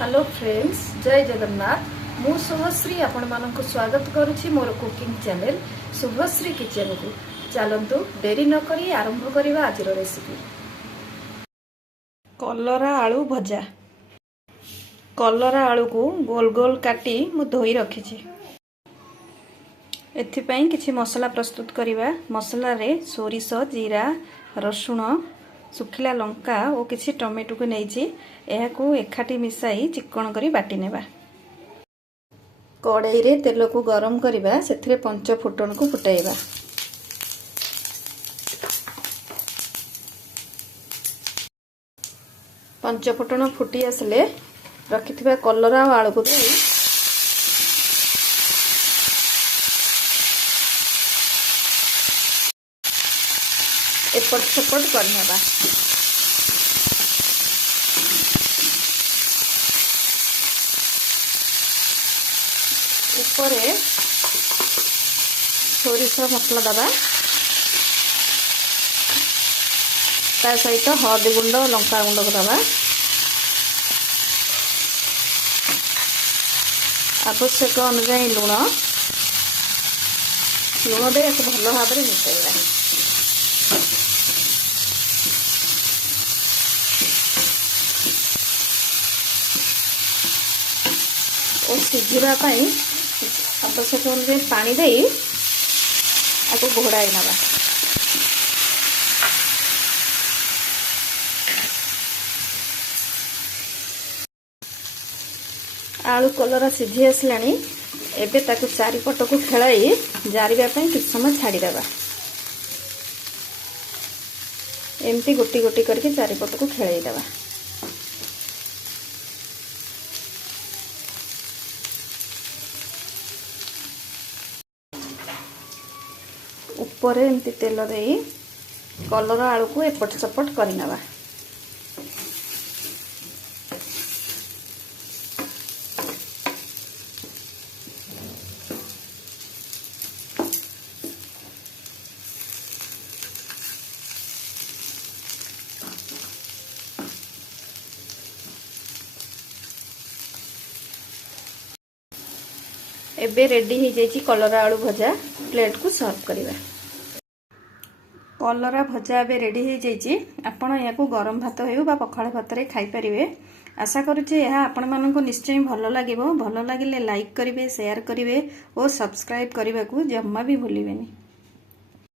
Hello friends, जय जगन्नाथ। मु शुभश्री आपण मानक स्वागत करुछि मोर कुकिंग चैनल शुभश्री किचन को। चलंतु देरी न करी आरंभ करिवा आज रेसिपी। कलरा आलू भजा। कलरा आलू को गोल गोल काटी मु धोई रखिछि। एथिपाई किछि मसला प्रस्तुत करिवा। मसला रे सोरिष, जीरा, रसुण, सुखिला लंका और किछि टमेटो को नेइछि। एहाकू एकाठी मिसाई चिकन करी बाटी नेबा। कड़ाई रे तेल को गरम करिबा। सेथिरे पंच फुटन को फुटाइबा। पंच फुटन फुटी आसले रखिथिबा कलरा और आलू को देई एपट सेपट करनेबा। ऊपरे सोरिष मसला दबा। ता सहित हळदी गुंड, लंका गुंड को दबा। आवश्यक अनुसार लुण दे भल भाव में मिसाइबा। और सिझा आवश्यक अनुसार पानी दे आपको घोड़ाई नवा। आलू कलरा सिझी आसलानी। एबे ताकू चारिपट को खेलाई जारिबा पई किछ समय छाड़ी देबा। एमती गोटी गोटी करके चारिपट को खेलाई देबा। ऊपर एमती तेल दे कलर आलू को एपट सेपट कर नवा। एबे रेडी हो जाइए कलरा आलू भजा। प्लेट को सर्व करिबा। कलरा भजा एबे रेडी हो जाइए। आपण या गरम भात हो बा पखाळ भात रे खाई परिबे। आशा करुचे यह आपण मानक निश्चय भल लागिबो। भल लागिले लाइक करिवे, शेयर करिवे और सब्सक्राइब करने को जम्मा भी भूलिबेनी।